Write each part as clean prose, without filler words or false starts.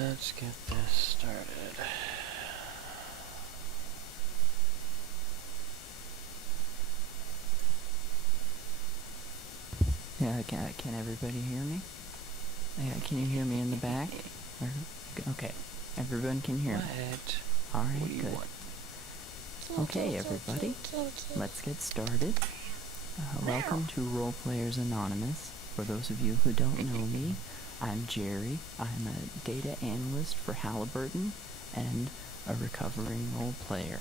Let's get this started. Yeah, can everybody hear me? Yeah, can you hear me in the back? Okay, everyone can hear me. Alright, What do you good. want? Okay, everybody, let's get started. Welcome to Role Players Anonymous. For those of you who don't know me, I'm Jerry. I'm a data analyst for Halliburton and a recovering role player.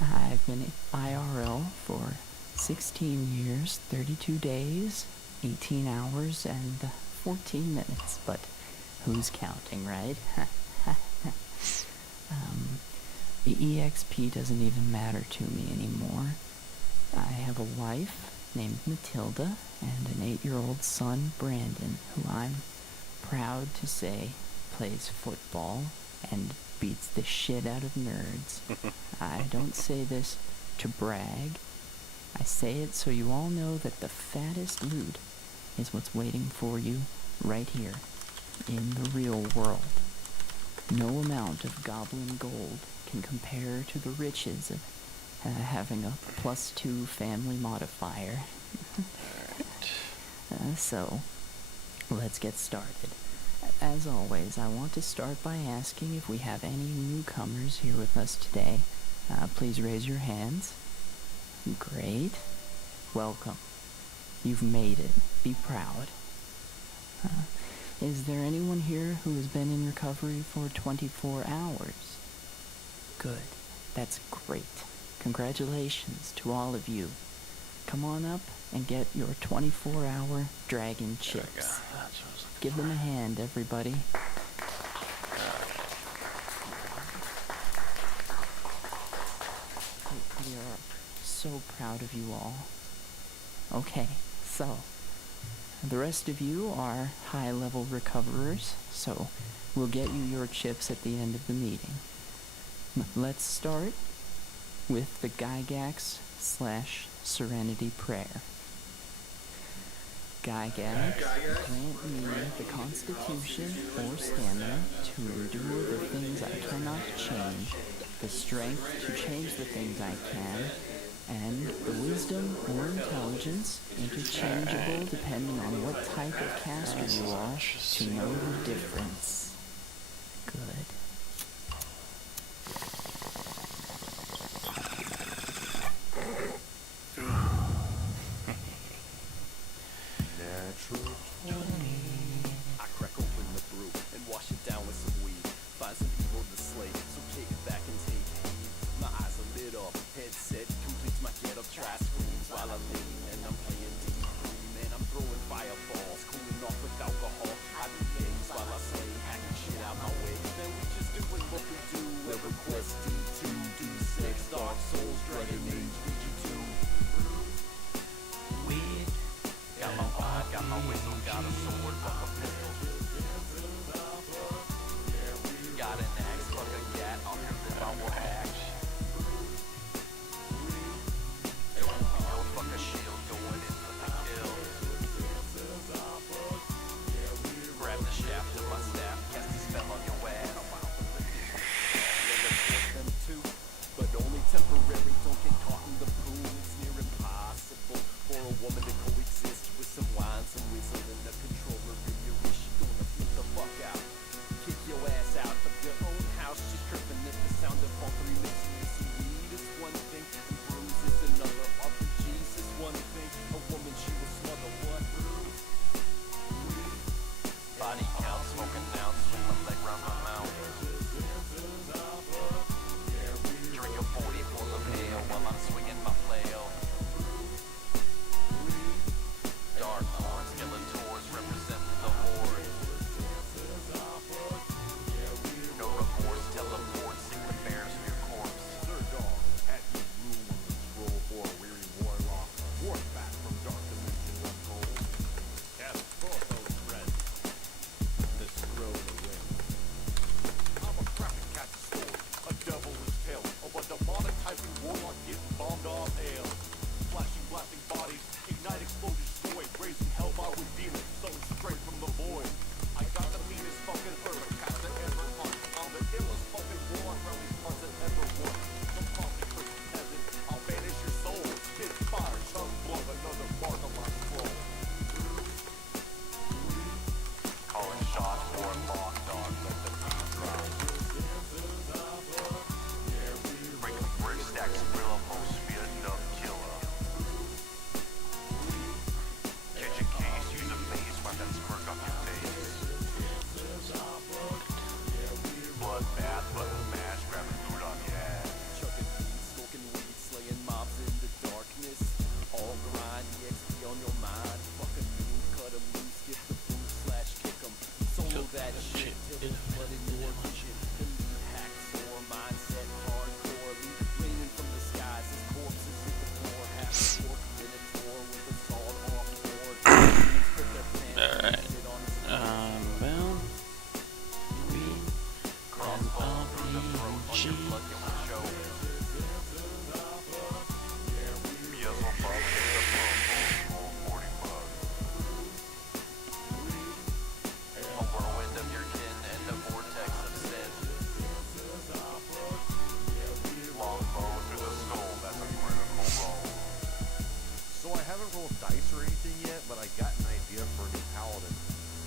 I've been IRL for 16 years, 32 days, 18 hours, and 14 minutes, but who's counting, right? The EXP doesn't even matter to me anymore. I have a wife named Matilda and an 8-year-old son, Brandon, who I'm proud to say plays football and beats the shit out of nerds. I don't say this to brag. I say it so you all know that the fattest loot is what's waiting for you right here in the real world. No amount of goblin gold can compare to the riches of having a +2 family modifier. So, let's get started. As always, I want to start by asking if we have any newcomers here with us today. Please raise your hands. Great. Welcome. You've made it. Be proud. Is there anyone here who has been in recovery for 24 hours? Good. That's great. Congratulations to all of you. Come on up and get your 24-hour dragon chips. Give them a hand, everybody. We are so proud of you all. Okay, so the rest of you are high-level recoverers, so we'll get you your chips at the end of the meeting. Let's start with the Gygax/Serenity Prayer. Gygax, grant me the constitution or stamina to endure the things I cannot change, the strength to change the things I can, and the wisdom or intelligence, interchangeable depending on what type of caster you are, to know the difference. Good. Natural 20. I crack open the brew and wash it down with some weed. Find some evil to slay, so kick back and take heed. My eyes are lit up, headset completes my get up. Try screams while I lean, and I'm playing deep green. And I'm throwing fireballs, cooling off with alcohol. I do things while I say, hacking shit out my way. Then we just doing what we do. Level quest D2, D6, Dark Souls, Dragon Age, BG2. Weird. Got my vibe, got my whistle, got a sword, fuck a pistol. Got an axe, fuck a gat, on your lip I will hack. Fuck a shield, going in for the kill. Grab the shaft of my staff, cast a spell on your ass. Them too, but only temporary, don't get caught in the pool. It's near impossible for a woman to coexist with some wine, some wisdom, and a controller in your issue.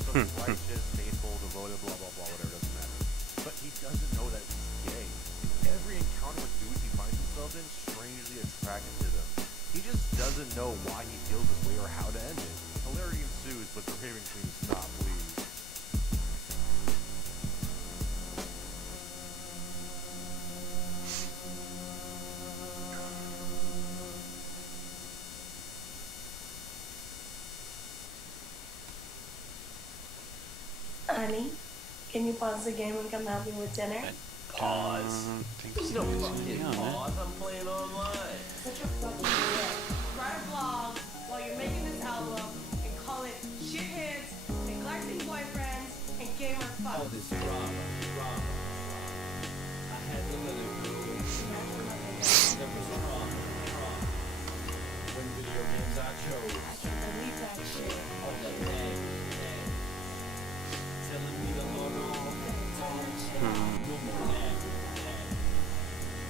some righteous, faithful, devoted, blah, blah, blah, whatever, doesn't matter. But he doesn't know that he's gay. Every encounter with dudes he finds himself in, strangely attracted to them. He just doesn't know why he feels this way or how to end it. Hilarity ensues, but the Raven Queen is not pleased. Honey, can you pause the game and come help me with dinner? Pause. Think There's so. no fucking Yeah, man. pause. I'm playing online. Such a fucking idiot. Write a blog while you're making this album and call it Shitheads, Neglecting Boyfriends, and Gamer Fuck. All this drama. I had to let it go. There was drama. When video games I chose. I can't believe that shit. All that name. Telling me to log off. No more nag.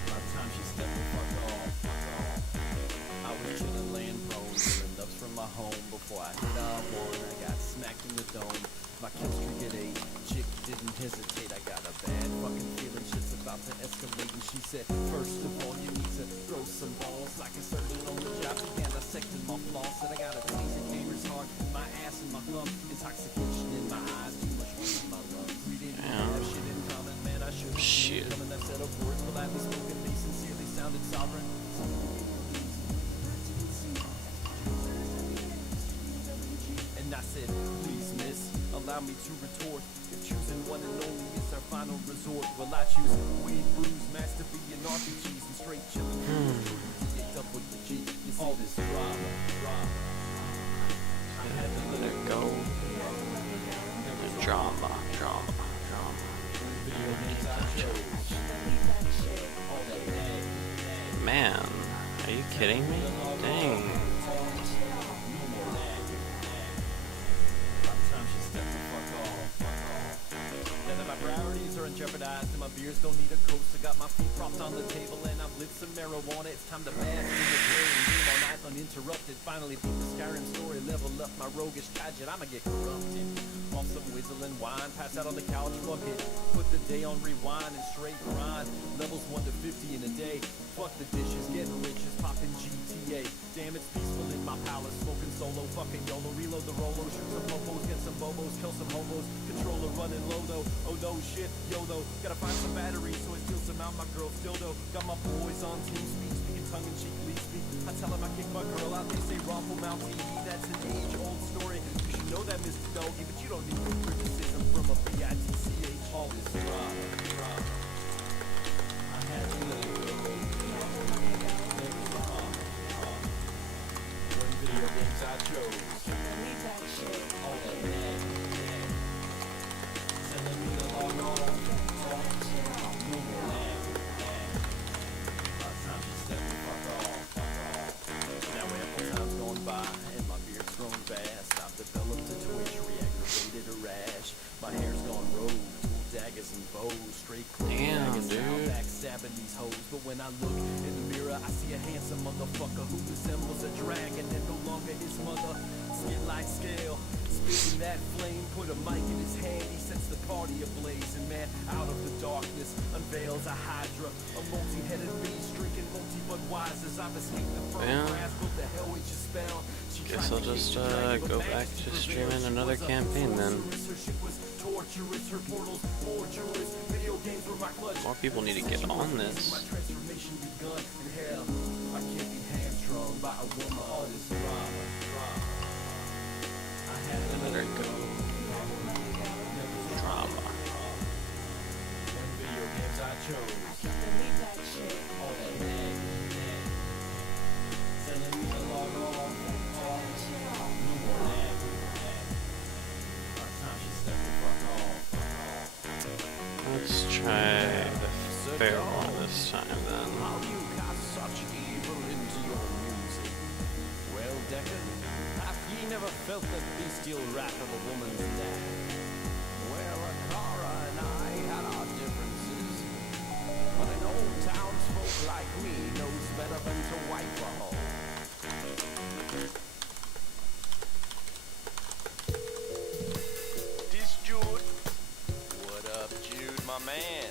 By the time she stepped the fuck off. I was chilling, laying prone, feeling ups from my home. Before I hit up one, I got smacked in the dome. My kill streak at 8, chick didn't hesitate. I got a bad fucking feeling shit's about to escalate. And she said, first of all, you need to throw some balls. Like a surgeon on the job, began dissecting my flaws. Said I got a taste of gamer's heart, my ass and my thumb. Intoxication in my eyes, too much weight in my lungs. We didn't have shit in common, man, I should've Shit. coming. That set of words, gladly spoken, they sincerely sounded sovereign. And I said, please miss, allow me to retort. If choosing one and only is our final resort, well I choose weed, booze, master B, and RPGs, and straight chillin'. Get up with the G, you see all this drama. I had to let Let it go. Drama. video games I chose. All that nag. Man, are you kidding me? Dang. Now that my priorities are unjeopardized and my beers don't need a coast, I got my feet propped on the table and I've lit some marijuana. It's time to bask in the glory and dream all night uninterrupted. Finally beat the Skyrim story, level up my roguish gadget. I'ma get corrupted. Off some whistling wine, pass out on the couch, fuck it. Put the day on rewind and straight grind. Levels 1 to 50 in a day. Fuck the dishes, getting rich is popping GTA. Damn, it's peaceful in my palace, smoking solo, fucking YOLO. Reload the Rolo, shoot some popos, get some bobos, kill some hobos. Controller running low though. Oh no shit, yo though. Gotta find some batteries so I steal some out my girl's dildo. Got my boys on team speak, speaking tongue in cheek, lead speak. I tell them I kick my girl out, they say Raffle Mount TV. That's an age-old story. You should know that, Mr. Doggy, but you don't need no criticism from a B-I-T-C-H. All this drama. I had to let it go. When video games I chose. Can't believe that shit. All that nag. Telling me to log on. No more nag. By the time she stepped the fuck off. Now ample time's gone by and my beard's grown fast. I've developed a twitch, re-aggravated a rash. My hair's gone rogue, dual daggers and bows. Straight clothes, Damn, daggers now dude. backstabbing these hoes. But when I look in the mirror, I see a handsome motherfucker who resembles a dragon and no longer his mother. Skin like scale, spitting that flame, put a mic in his hand, he sets the party ablaze. And man, out of the darkness unveils a hydra, a multi-headed beast drinking multi-Budweisers. I've escaped the first Yeah. grasp of the hell witch's spell. She Guess tried I'll to just cage the dragon, but go managed back to to prevail. streaming She another was a campaign then. sorceress, her shit was torturous, her portals torturous. Video games were my clutch. More people need to get on this. My transformation begun in hell. I can't be hamstrung by a woman. All this drama. I had to Let her go. Drama. When video games I chose. Can't believe that shit. All that nag. Telling me to log on. No more nag. By the time she stepped the fuck off. Let's try the fair one this time then. How do you cast such evil into your music? Well, Decker, have ye never felt the bestial wrath of a woman's nag? Well, Akara and I had our differences, but an old townsfolk like me knows better than to wipe a hole. my man.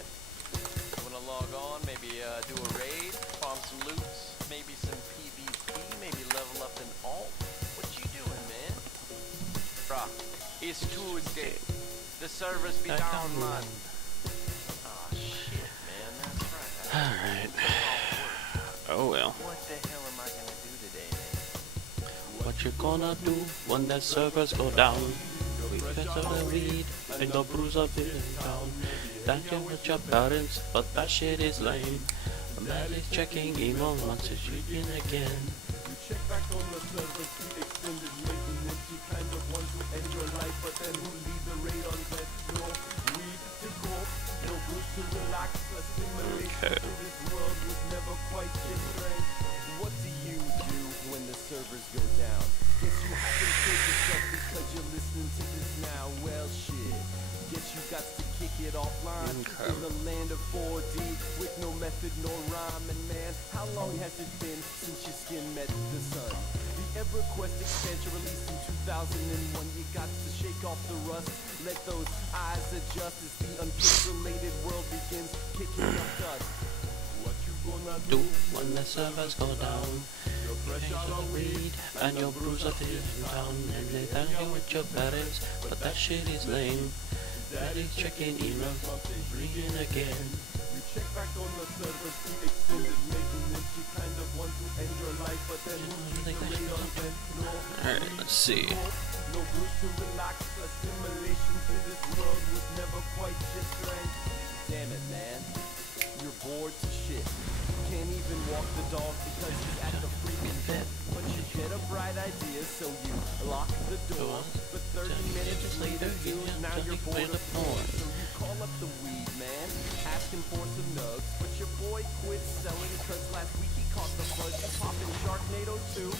You wanna log on, maybe do a raid, farm some loots, maybe some PvP, maybe level up an alt? What you doing, man? Bruh, it's Tuesday. The servers be down, man. Aw, shit, man, that's right. Alright. Oh well. What the hell am I gonna do today, man? What you gonna do when the servers go down? We fetch all the weed and the brews are feeling down. Thank you with your parents, but that shit is lame. I'm barely checking email once it's reading again. Check back on the servers, the extended maintenance. You kind of want to end your life, but then who leave the raid on red? No weed to go, no booze to relax. A simulation to this world was never quite different. What do you do when the servers go down? Guess you haven't killed yourself because you're listening to this now. Well, shit. Guess you got to kick it offline in the land of 4D with no method nor rhyme. And man, how long has it been since your skin met the sun? The EverQuest expansion released in 2001. You got to shake off the rust, let those eyes adjust as the unpixelated world begins kicking up dust. What you gonna Do when the servers go down? You fresh out of weed and your brews are feeling down. And they thank you with your parents, but that shit is lame. Daddy's checking email, reading again. You check back on the servers, the extended maintenance. You kind of want to end your life, but then you rate on them. No, Alright, let's see. no booze to relax. Assimilation to this world was never quite different. Damn it, man. You're bored to shit. Can't even walk the dog because he's at the freaking vet. But you get a bright idea, so you lock the door. But 30 minutes later, dude, now you're bored of porn. So you call up the weed man, asking for some nugs. But your boy quit selling cause last week he caught the buzz. You popping Sharknado 2,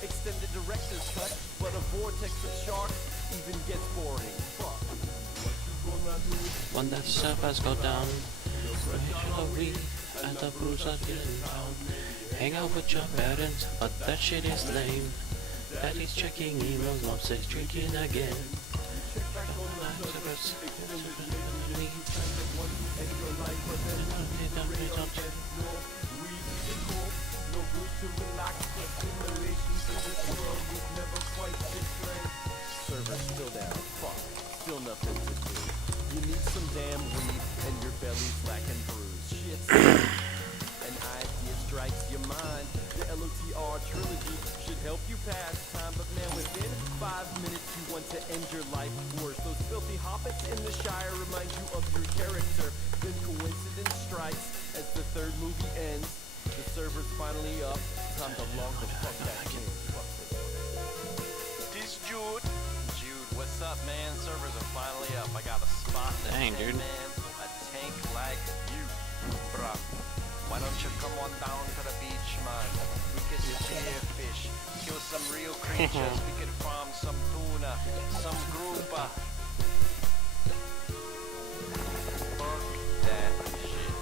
extended director's cut. But a vortex of sharks even gets boring. Fuck. What you gonna do? When the servers go down, fresh out of weed and the brews are feeling down. Hang out with your parents, but that shit is lame. Daddy's checking emails, mom says drinking again. No booze to relax, assimilation to this world was never quite different. Server's still down, fuck, still nothing to do. You need some damn weed, and your belly's lacking brews. Shit's an idea strikes your mind. The LOTR trilogy should help you pass time, but man, within 5 minutes you want to end your life worse. Those filthy hobbits in the Shire remind you of your character. Then coincidence strikes as the third movie ends. The server's finally up. Time to log the fuck back in. Fuck this. This Jude. Jude, what's up, man? Servers are finally up. I got a spot to Dang, send, dude. man. A tank like you. Bruh, why don't you come on down to the beach, man? We could spear fish, kill some real creatures. We could farm some tuna, some grouper. Fuck that shit.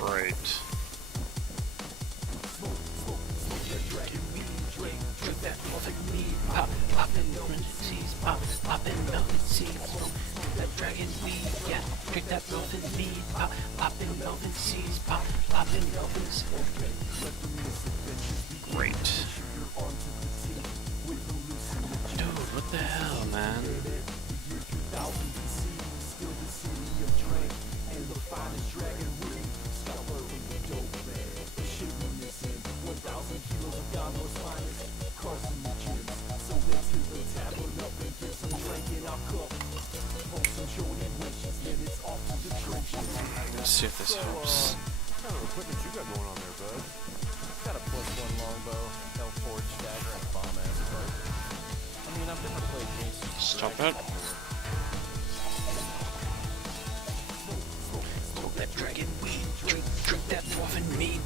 Right. Pop, poppin' melted seeds, poppin' melted seeds. That dragon weed, yeah, drink that melted mead. Poppin' melted seeds, poppin' melted seeds. Great. Dude, what the hell, man? Let's see if this helps. What kind of equipment you got going on there, bud? Got a +1 longbow, L-Forge dagger, and bomb-ass bow. I mean, I've never played games. Stop it. Smoke that dragon weed, drink that dwarven mead.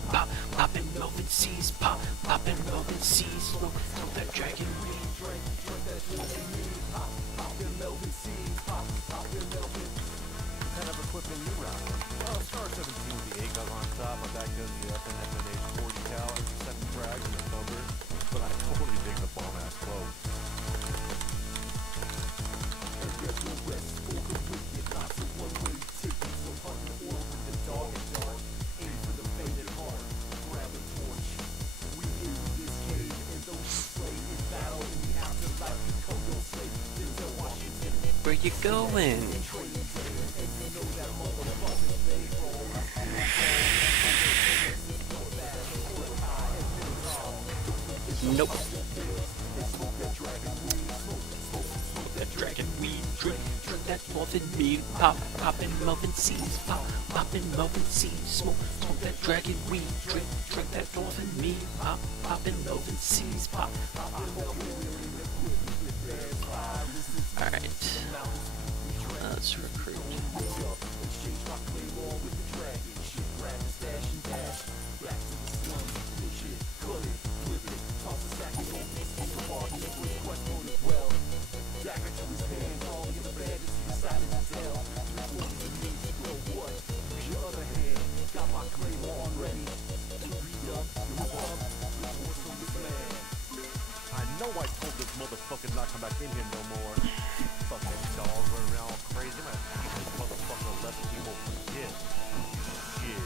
Poppin' melvin seas, poppin' melvin seas. Smoke that dragon weed. What kind of equipment you rock? Oh, Star 17 with the 8 gun on top. My back goes the FNFNH 40 cal, every 7 frags in the thumper. But I totally dig the bomb ass quote. Where you going? Nope. That dragon weed, drink that muffin meat, poppin' muffin seeds, poppin' muffin seeds, smoke that dragon weed, drink that muffin meat, poppin' muffin seeds, pop. Alright. Let's recruit. I know I told this motherfucker not come back in here no more. Fucking dog running around all crazy. I'm gonna keep this motherfucker left and he won't forget. Shit.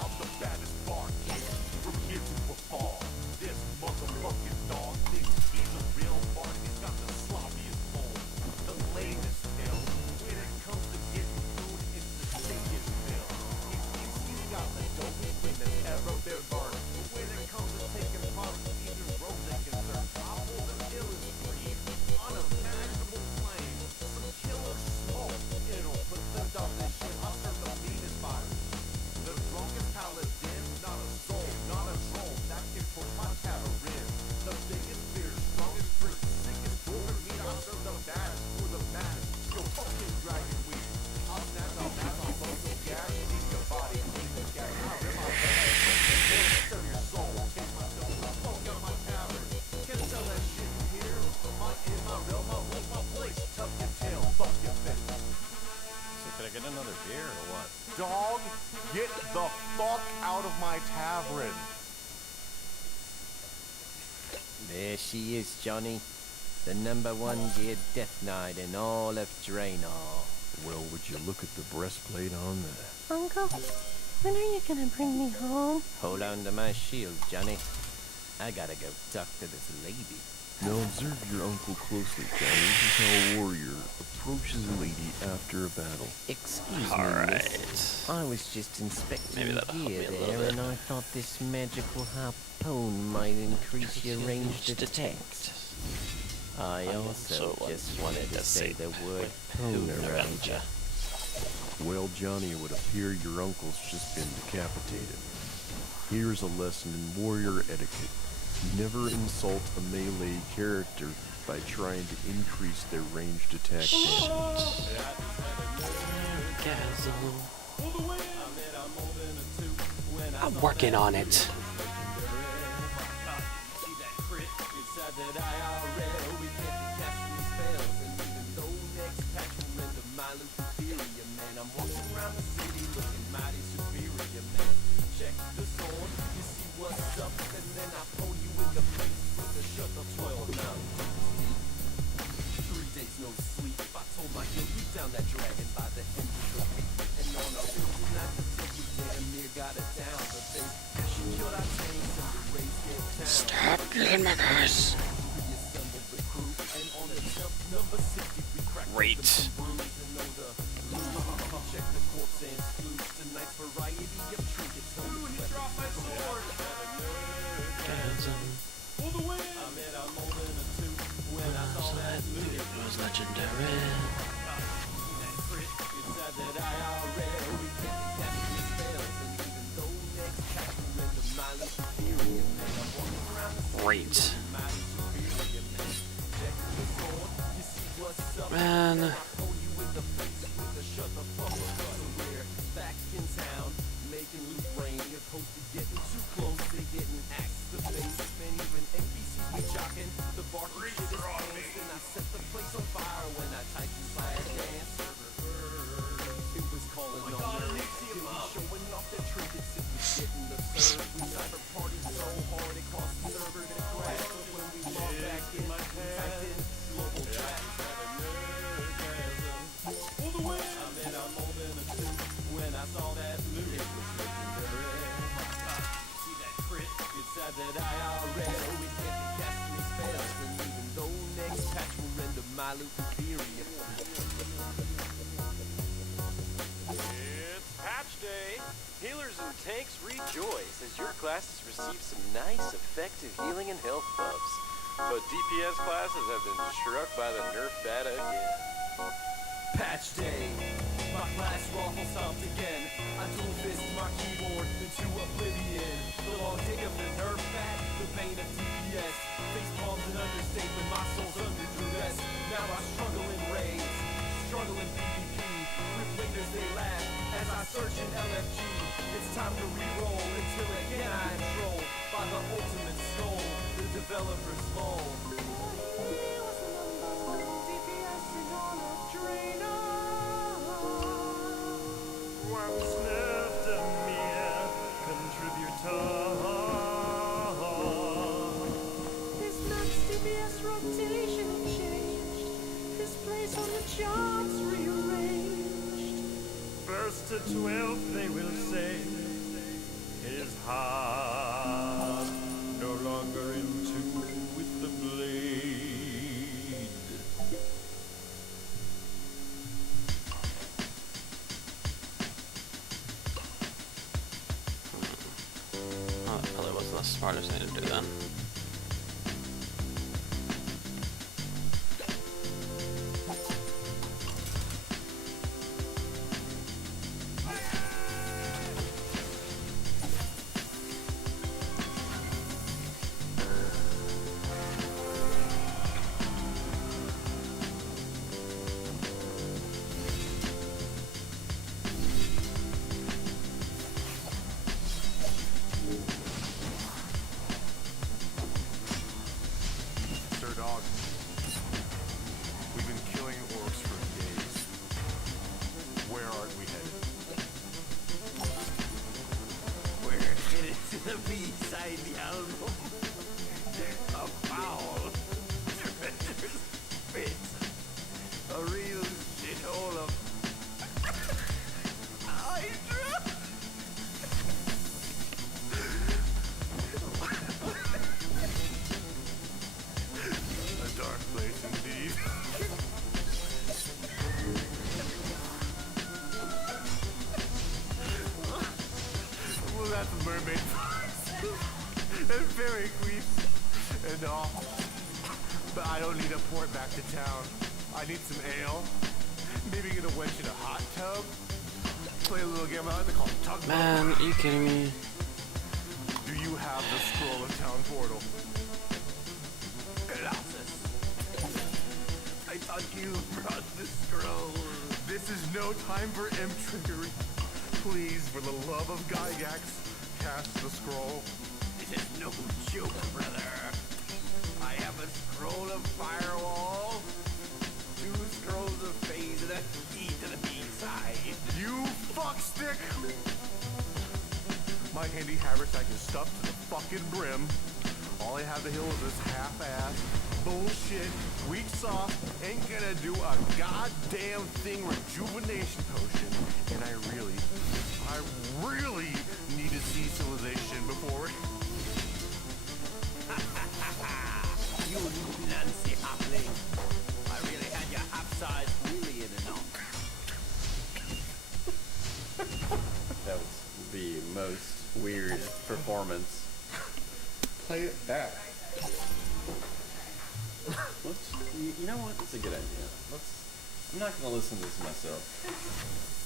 I'm the baddest bar kid from here to afar. This motherfucking dog thinks he's a real bar. He's got the sloppiest bowl, the lamest tail. When it comes to getting food, it's the sickest bill. He thinks he's got the dopest thing that's ever been burned. But when it comes to taking products, even roads ain't concerned. I hold the illest breed, unimaginable flame, some killer smoke. It'll put the dog in shit. I'll serve the meanest fire. The drunkest paladin, not a soul, not a troll. That can push my tavern. The biggest beer, strongest drink, sickest door meat. I serve the baddest for the maddest. Yo, fucking dragon weed. I'll snatch off that on local gas. Leave your body, leave the gas. I'll rip my bed. Serve your soul. Take my dough. Fuck up my tavern. Can't sell that shit here. My in my realm, my home, my place. Tuck your tail, fuck your bitch. So could I get another beer or what? Dog, get the fuck out of my tavern. There she is, Johnny. The #1 gear Death Knight in all of Draenor. Well, would you look at the breastplate on that? Uncle, when are you gonna bring me home? Hold on to my shield, Johnny. I gotta go talk to this lady. Now observe your uncle closely, Johnny. This is how a warrior approaches a lady after a battle. Excuse me, Alright. miss. I was just inspecting Maybe the that'll help gear me a little there, bit. and I thought this magical harpoon might increase your range detect. I also just wanted to say the word poon around you. Well, Johnny, it would appear your uncle's just been decapitated. Here's a lesson in warrior etiquette. Never insult a melee character by trying to increase their ranged attack damage. I'm working on it. Stop killing my guys. Great. It was legendary. Great. Man. my Luke theory. It's patch day. Healers and tanks rejoice as your classes receive some nice, effective healing and health buffs. But DPS classes have been struck by the nerf bata again. Patch day. My class raffle stopped again. I dual fist my keyboard into oblivion. The long dig of the nerf bat, the bane of DPS. Face palms and understatement, my soul's under duress. Now I struggle in raids, struggle in PvP. Replayers they laugh as I search in LFG. It's time to re-roll until again I am trolled by the ultimate soul, the developer's mole. Once left a mere contributor. His max DPS rotation changed. His place on the charts rearranged. First to 12th they will say, his heart no longer in tune with the blade. Oh, that probably wasn't the smartest thing to do then. Sir Dog, we've been killing orcs for days. Where are we headed? We're headed to the B-side the album. A foul, treacherous spit. A real shithole of Hydra. A dark place indeed. Well, that's a mermaid. And fairy queefs and all. But I don't need a port back to town. I need some ale. Maybe get a wench in a hot tub. Play a little game I like to call tugboat. Man, are you kidding me? Do you have the scroll of town portal? Colossus. I thought you brought the scroll. This is no time for imp trickery. Please, for the love of Gygax, cast the scroll. This is no joke, brother. I have a scroll of firewall, 2 scrolls of phase, and a key to the B-side. You fuckstick! My handy haversack is stuffed to the fucking brim. All I have to heal is this half-ass, bullshit, weak sauce, ain't gonna do a goddamn thing rejuvenation potion. And I really need to see civilization before it. You Nancy Hopling. I really had your upside really in an onk. That was the most weird performance. Play it back. You know what? That's a good idea. I'm not gonna listen to this myself.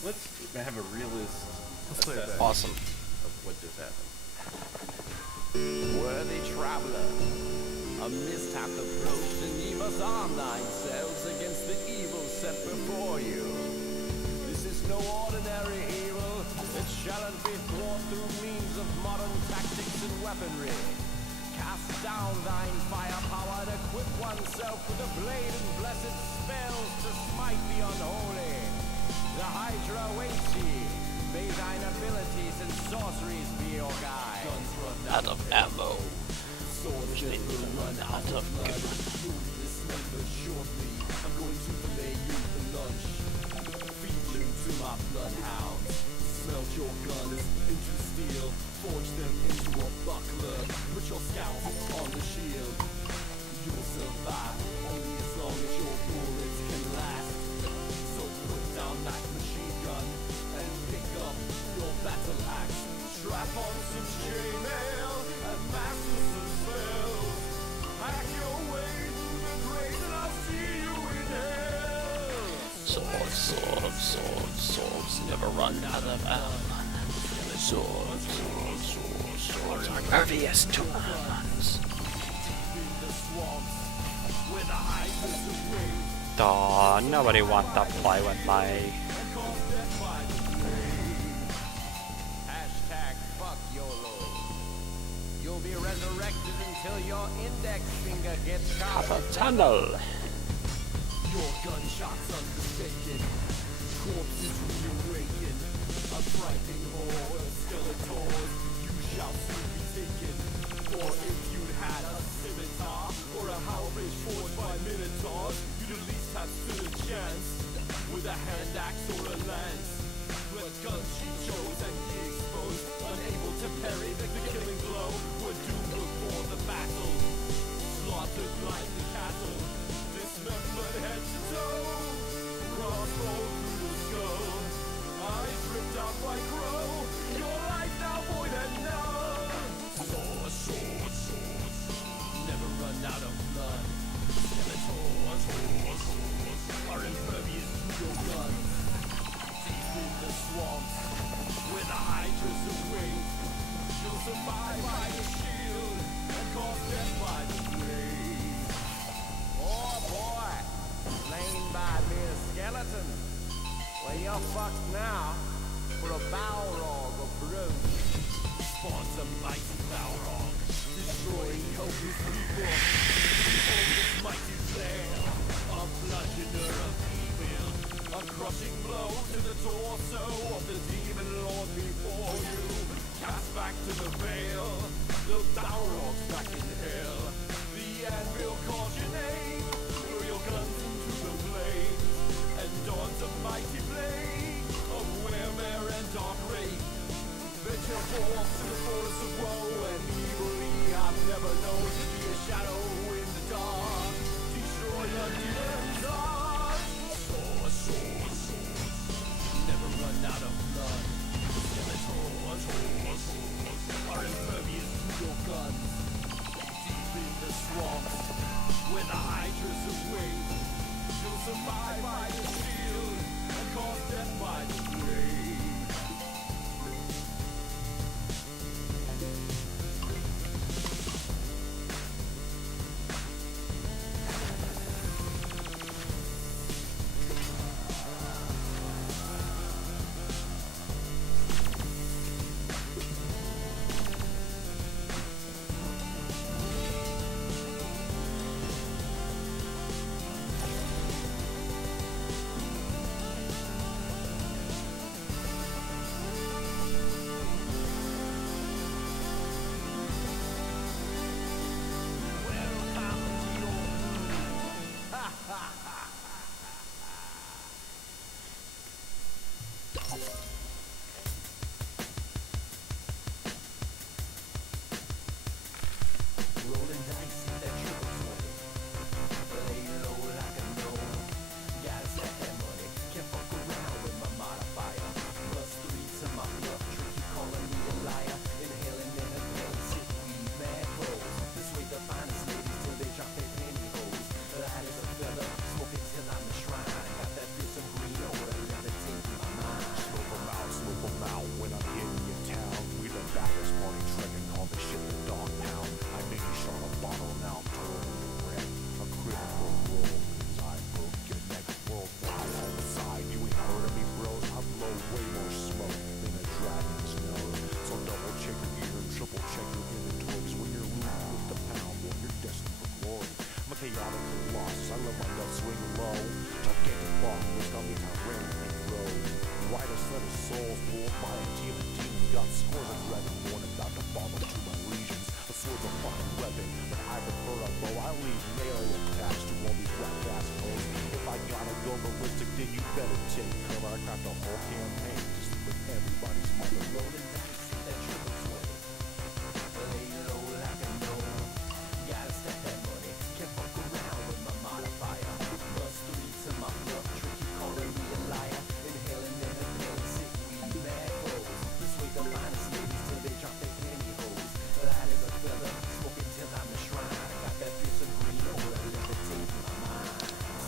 Let's have a realist play it assessment back. Awesome. of what just happened. Worthy traveler, a mishap approached and ye must arm thyselves against the evil set before you. This is no ordinary evil, it shalln't be thought through means of modern tactics and weaponry. Cast down thine firepower and equip oneself with a blade and blessed spells to smite the unholy. The Hydra awaits ye. May thine abilities and sorceries be your guide. Out of ammo. Which means run out of good. This number shortly. I'm going to fillet you for lunch. Feed you to my bloodhounds. Smelt your guns into steel. Forge them into a buckler. Put your scalp on the shield. You'll survive only as long as you're Swords never run out of ammo. Swords are pervious to weapons. Duh, nobody wants to play with me. Hashtag fuck YOLO. You'll be resurrected until your index finger gets Have caught. a tunnel. Your gunshots unmistaken. Corpses reawaken. A frightening horde of skeletons. You shall soon be taken. For if you'd had a scimitar or a halberd forged by minotaurs, you'd at least have stood a chance with a hand axe or a lance. But guns she chose and ye exposed, unable to parry the killing blow, were doomed before the battle. Slaughtered like the cattle, dismembered head to toe, crossbow through the skull, eyes ripped out by crow, your life now void and numb. Swords, never run out of blood. Skeletons are impervious to your guns. Deep in the swamps, where the hydras await, you'll survive by the shield and cause death by the blade. Oh boy, slain by mere skeleton. Well, you're fucked now for a Balrog or brute. Spawns a mighty Balrog, destroying helpless people. Behold this mighty flail, a bludgeoner of evil, a crushing blow to the torso of the demon lord before you. Cast back to the veil, the Balrog's back in hell. The anvil calls your name, throw your guns into the flames, and dawns a mighty blade of Weremere and dark rape. Venture forth to the forest of woe, and evilly I've never known to be a shadow in the dark. Destroy the demon's heart. Swords, never run out of blood. Skeletons are impervious to your guns. Deep in the swamps, where the hydras await, you'll survive by the shield and cause death by the blade.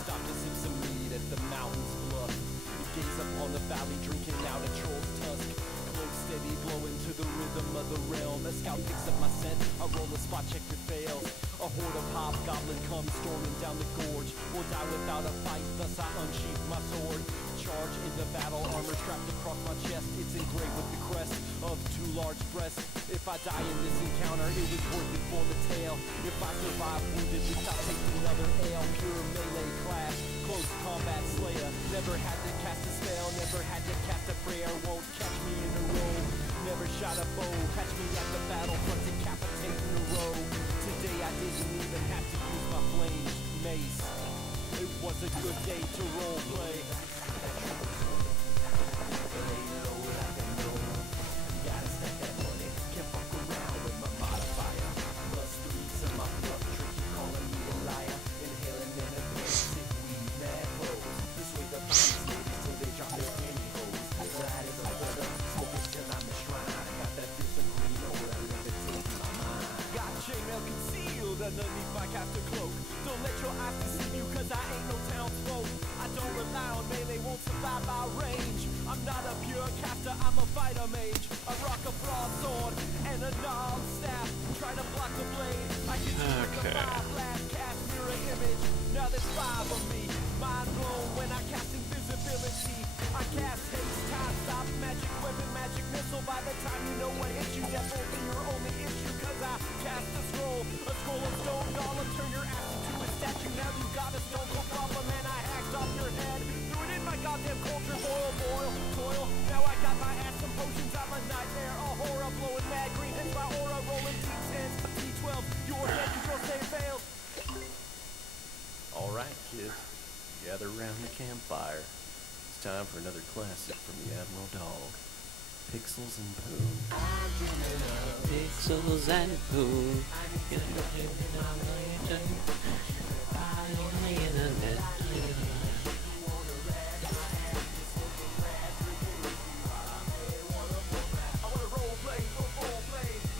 Stop to sip some mead at the mountain's blood. out, picks up my scent. I roll a spot, check your fails. A horde of hobgoblin comes storming down the gorge. Will die without a fight, thus I unsheath my sword. Charge into battle, armor strapped across my chest. It's engraved with the crest of 2 large breasts. If I die in this encounter, it was worth it for the tale. If I survive wounded, at least I'll take another ale. Pure melee class, close combat slayer. Never had to cast a spell, never had to cast a prayer. Won't catch me in a row, never shot a bow. Catch me at the battlefront, decapitating a row. Today I didn't even have to use my flames mace. It was a good day to role play. Gotta stack that money, can't fuck around with my modifier. +3 to my blood, tricky calling me a liar. Inhaling in a bit, sick weed, mad hoes. This way the beats ladies till they drop their pantyhose. Glad as a weather, smoking till I'm a shrine. I got that fearsome green oil that levitates my mind. Got chainmail concealed underneath my caster cloak. Don't let your eyes deceive you, cause I ain't no townsfolk. I don't rely on melee, won't survive my range. I'm not a pure caster, I'm a fighter mage. I rock a broadsword and a gnarled staff. Try to block the blade, I can see the 5 blast cast mirror image. Now there's 5 of me, mind blown when I cast invisibility. I cast haste, time stop, magic weapon, magic missile. By the time you know what hit you, that's only your only issue. Cause I cast a scroll of stone golem. Turn your ass into a statue, now you got a stone cold problem. And I hacked off your head, threw it in my goddamn culture. Boil, toil, now I got my ass some potions. I'm a nightmare, a horror, blowing mad green. Hence my aura, rolling D10s, D12. Your head control stay failed. Alright, kids. Gather around the campfire. It's time for another classic from the Admiral Dog. Pixels and Poo. Pixels and poo. I wanna role play,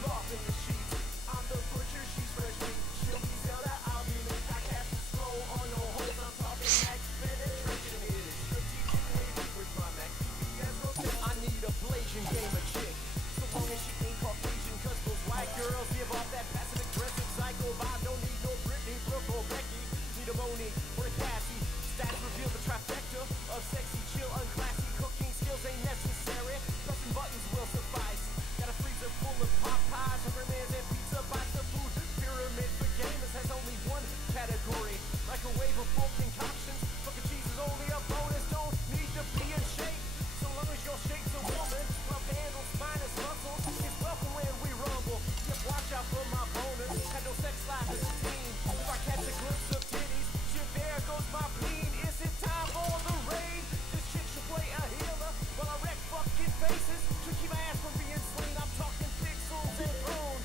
loft in the sheets. I'm the butcher, she's fresh meat. She'll be Zelda, I'll be Link. I cast a scroll on your holes. I'm talking max penetration. It is strategically with my max DPS rotation. I need a blazing gamer chick, so long as she ain't Caucasian. Cause those white girls give off that passive aggressive psycho vibe. Don't need no Britney, Brooke, or Becky. Need a Monique or a Cassie. Stats reveal the trifecta of sexy, chill, unclassy. Cooking skills ain't necessary, pressing buttons will suffice. Got a freezer full of pot pies, Supermans and pizza bites. The food pyramid for gamers has only one category: microwavable concoctions. Fucking cheese is only a bonus, don't need to be in shape. So long as your shape's a woman, my handles minus muscles. It's welcome when we rumble. Yep, watch out for my bonus. Had no sex life as a teen. If I catch a glimpse of titties, shit, there goes my bean. Is it time for the raid? This chick should play a healer while I wreck fucking faces. Should keep my ass from being slain. I'm talking pixels and boom,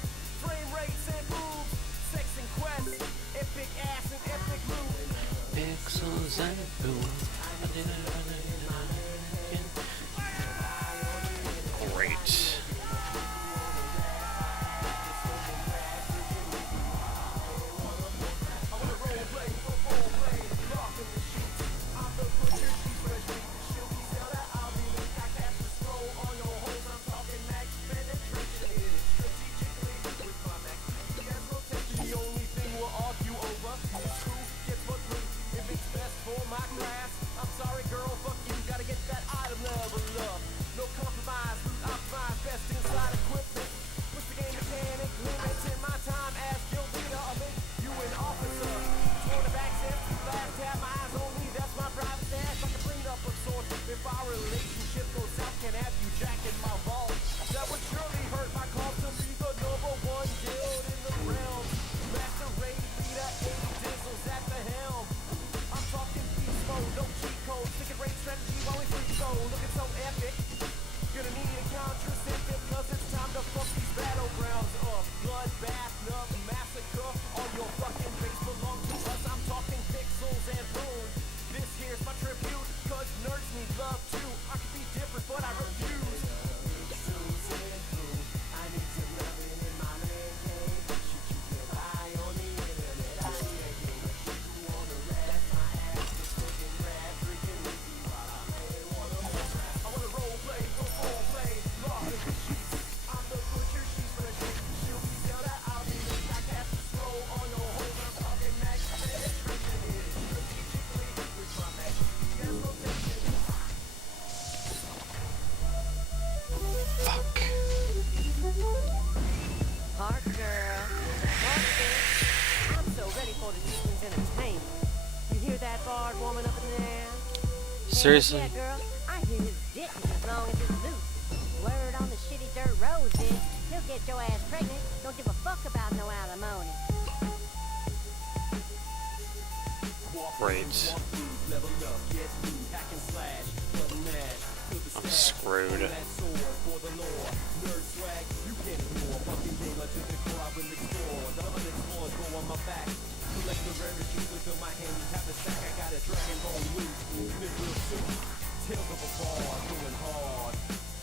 frame rates and boobs, sex and quest, epic ass and epic loot. Pixels and poo. Great. The only thing we'll argue over is who gets what loot. If it's best for my class, I'm sorry girl, fuck you, gotta get that item level up. No compromise, loot optimize, best inside equipment. Push the game mechanic limits in my time as guild leader. I'll make you an officer. Sworn of access to the last tab, my eyes only, that's my private stash. Like a bring up of sorts. If our relationship goes south, can have you jack in my vault. That would surely hurt my cause to be the number one guild in the realm. Master raid leader, 80 diesels at the helm. I'm talking beast mode, no cheat code. Stick and raid strategy while we free soul. Looking so epic. Gonna need a contraceptive, cause it's time to fuck these battlegrounds up. Bloodbath, nub, massacre. All your fucking base belong to us. I'm talking pixels and boom. This here's my tribute, cause nerds need love too. I could be different, but I refuse. Pixels and boom. I need some loving in my man cave. Should you get by on the internet? I see a game of shit who wanna rest my ass. Just freaking rap, freaking easy while I may wanna mess. I wanna role play, loft Seriously? Yeah, girl, I hear his dick is as long as his loot. Word on the shitty dirt roads is, he'll get your ass pregnant. Don't give a fuck about no alimony. Great. I'm screwed.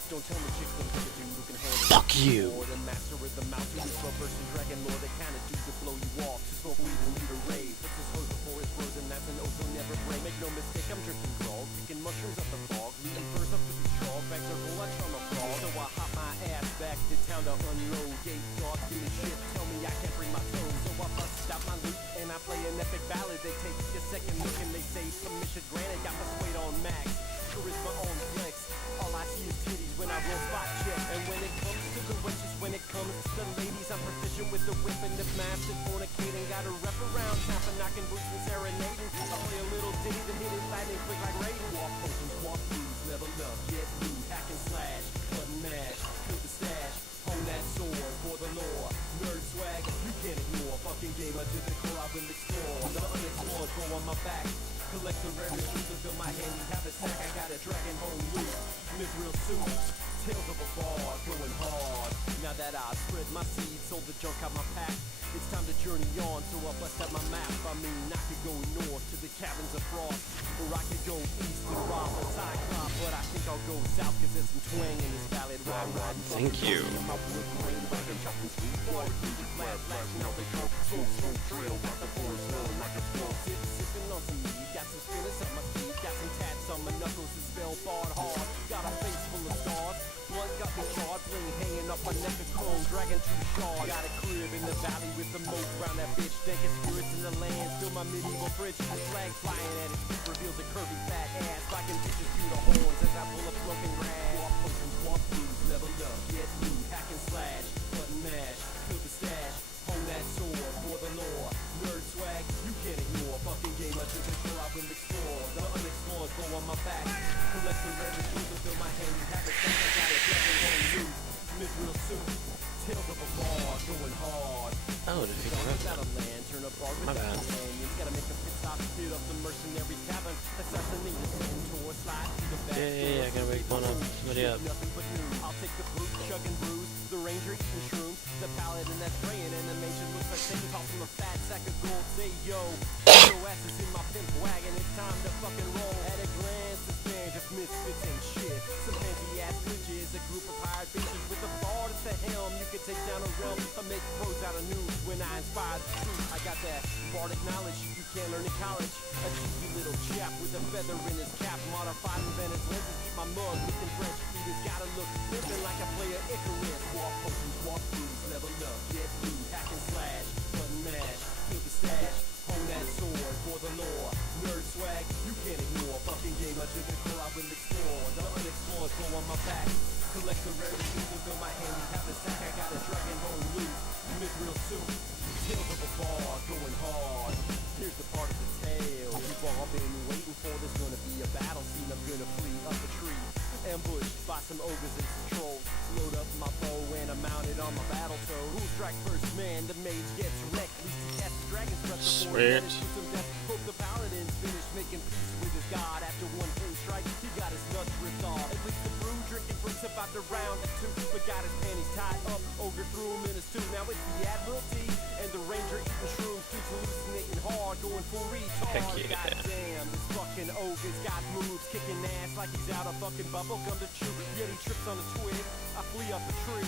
Don't tell me chicks don't take a dude who can handle Fuck you. more than master of the mouse who is first and dragon lord. They kind of do to blow you off. To smoke weed and lead a rave. Puts his hose before his bros and that's an oath he'll never break. Make no mistake, I'm drinking grog, kicking mushrooms up the fog, leading furs up with these chalk bags are full. I trauma frog, so I hop my ass back to town to unload. Gate dogs give me shit, tell me I can't bring my toes, so I bust out my loot and I play an epic ballad. They take a second look and they say permission granted. Got my suede on max, charisma on flex. All I see is titties when I roll spot check. And when it comes to the wenches, when it comes to the ladies, I'm proficient with the whip and the master fornicating. Got a rep around town for knocking boots and serenading. I play a little ditty to hit it lightning quick like Raiden. Walk potions, walk throughs, level up, get loot, hack and slash, cut and mash, kill the stash, hone that sword for the lore. Nerd swag, you can't ignore. Fucking gamer to the core, I will explore. The unexplored go on my back. Collect the rare exclusive in my hand. You have a sack, I got a dragon bone loot. Mithril suit, tales of a bard, going hard. Now that I spread my seeds, sold the junk out my pack. It's time to journey on, so I bust out my map. I mean, I could go north to the caverns of frost, or I could go east to rob a cyclops. But I think I'll go south, cause there's some twang in this ballad. Thank you. Sipping on some mead, got some spinners on my feet, got some tats on my knuckles and spell barred hard. Got a face full of stars, blood got me charred, bling hanging up my neck of chrome, dragon too shard. Got a crib in the valley with the moat round that bitch, dankest spirits in the land, still my medieval bridge. The flag flying at its feet reveals a curvy fat ass, rocking bitches through the horns as I pull up smoking grass. Walk potions, walk throughs, level up, get loot, hack and slash, cut and mash, kill the stash, hone that sword for the lore. Nerd swag, you can't ignore. Fucking game, I took control, I will explore. The unexplored go on my back. Collect the rare exclusive in my hand. You have a sack, I got a dragon bone loot. Mithril suit, tales of a bard, going hard. Oh, did you grab Without that? a lantern, a bar My without bad. companions. Gotta make a pit stop, hit up the mercenaries tavern. Assassinate the centaur, slide through the back. Yeah, I gotta wake one up. Somebody up. Nothing but new. I'll take the brute, chug and bruise. The ranger eating shrooms. The paladin that's praying. Animation looks like Satan tossing a fat sack of gold. Say yo, your ass is in my pimp wagon. It's time to fucking roll. At a glance, this band of misfits ain't shit. Some fancy ass bitches, a group of hired bitches with a bard at the helm. You can take down a realm. I make pros out of news when I inspire the truth. I got that bardic knowledge you can't learn in college. A cheeky little chap with a feather in his cap. Modified inventor's lenses keep my mug looking fresh. He's gotta look flippin' like a player Icarus. Walk potions, walk throughs, level up, get loot, hack and slash, cut and mash, kill the stash, hone that sword for the lore. Nerd swag, you can't ignore. Fucking game, I took the core, I will explore. The unexplored go on my back. Collect the rare exclusive in my hand. You have a sack, I got a dragon bone loot. Mithril suit, tales of a bard, going hard. Here's the part of the tale you've all been waiting for. There's gonna be a battle scene. I'm gonna flee up a tree, ambushed by some ogres and some trolls. Load up my bow and I'm mounted on my battle toad. Who'll strike first, man? The mage gets wrecked. At least he cast the dragon's breath before he Sweet. headed to some death. Hope the paladin's finished making peace with his god. After one clean strike, he got his nuts ripped off. At least the brew drinking brutes about to round the two, but got his panties tied up. Ogre threw him in a stew. Now it's the Admiralty and the Ranger eating shrooms. Dudes hallucinating hard, going full retard. Heck yeah. Goddamn, this fucking ogre's got moves, kicking ass like he's out of fucking bubble gum to chew. Yet he trips on a twig. I flee up a tree,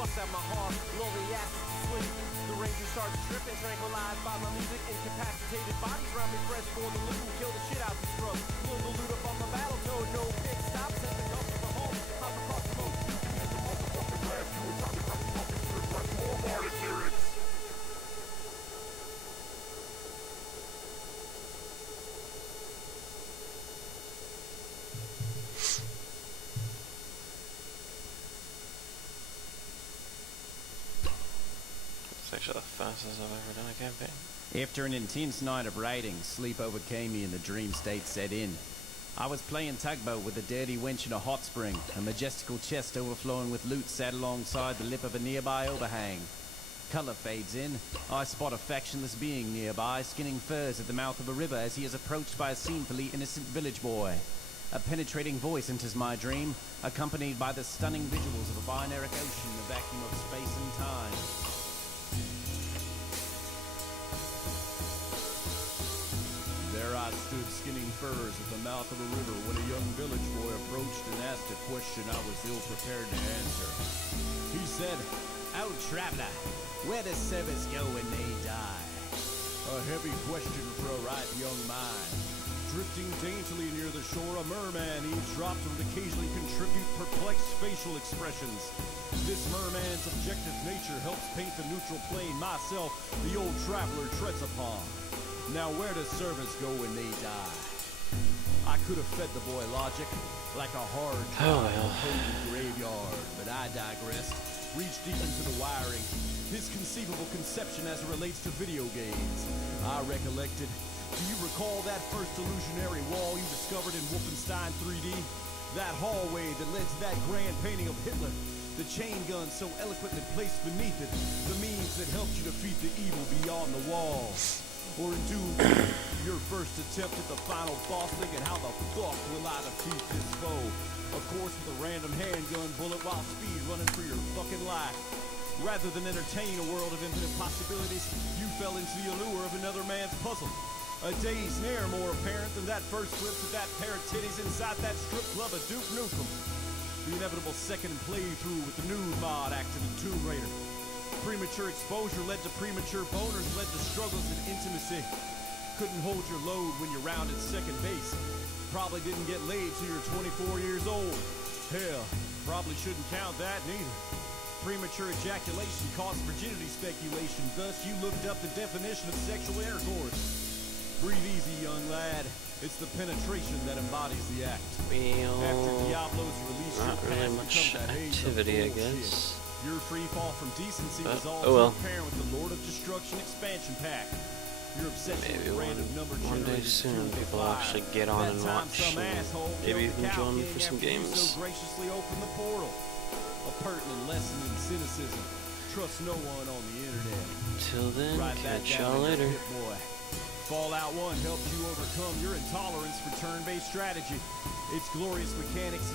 bust out my heart, lull the asses to sleep. The ranger starts tripping, tranquilized by my music. Incapacitated bodies round me fresh for the loot and kill the shit out the scrub. Pull the loot up on my battle toad, no pit stop, set the cup for home, hop across the moat. You can hit the motherfucking grass, you were talking about the fucking script like more Martin lyrics. It's actually the fastest I've ever done a campaign. After an intense night of raiding, sleep overcame me and the dream state set in. I was playing tugboat with a dirty winch in a hot spring, a majestical chest overflowing with loot sat alongside the lip of a nearby overhang. Color fades in. I spot a factionless being nearby, skinning furs at the mouth of a river as he is approached by a scenery innocent village boy. A penetrating voice enters my dream, accompanied by the stunning visuals of a binary ocean, a vacuum of space and time. There I stood skinning furs at the mouth of a river when a young village boy approached and asked a question I was ill prepared to answer. He said, "Oh, traveler, where does service go when they die?" A heavy question for a ripe young mind. Drifting daintily near the shore, a merman eavesdropped and would occasionally contribute perplexed facial expressions. This merman's objective nature helps paint the neutral plane myself, the old traveler, treads upon. Now where does service go when they die? I could have fed the boy logic, like a hard graveyard, but I digressed, reached deep into the wiring, his conceivable conception as it relates to video games. I recollected. Do you recall that first illusionary wall you discovered in Wolfenstein 3D? That hallway that led to that grand painting of Hitler, the chain gun so eloquently placed beneath it, the means that helped you defeat the evil beyond the walls. Or in Doom, your first attempt at the final boss, thinking how the fuck will I defeat this foe? Of course with a random handgun bullet while speed running for your fucking life. Rather than entertain a world of infinite possibilities, you fell into the allure of another man's puzzle. A day's ne'er more apparent than that first glimpse of that pair of titties inside that strip club of Duke Nukem. The inevitable second playthrough with the nude mod acting in Tomb Raider. Premature exposure led to premature boners, led to struggles in intimacy. Couldn't hold your load when you rounded second base. Probably didn't get laid till you're 24 years old. Hell, probably shouldn't count that neither. Premature ejaculation caused virginity speculation, thus you looked up the definition of sexual intercourse. Breathe easy, young lad. It's the penetration that embodies the act. After Diablo's release, Not your really past much becomes a haze of activity, I bullshit. guess. Your free fall from decency But, was all oh well. too apparent with the Lord of Destruction expansion pack. Your obsession Maybe with random number one day generators soon to people will fire. actually get on That and time watch, some and asshole maybe killed the even Cow join me King for some after you games. so graciously opened the portal. A pertinent lesson in cynicism. Trust no one on the internet. Till then, Write that catch down y'all in your later. Hit Boy. Fallout 1 helped you overcome your intolerance for turn-based strategy. Its glorious mechanics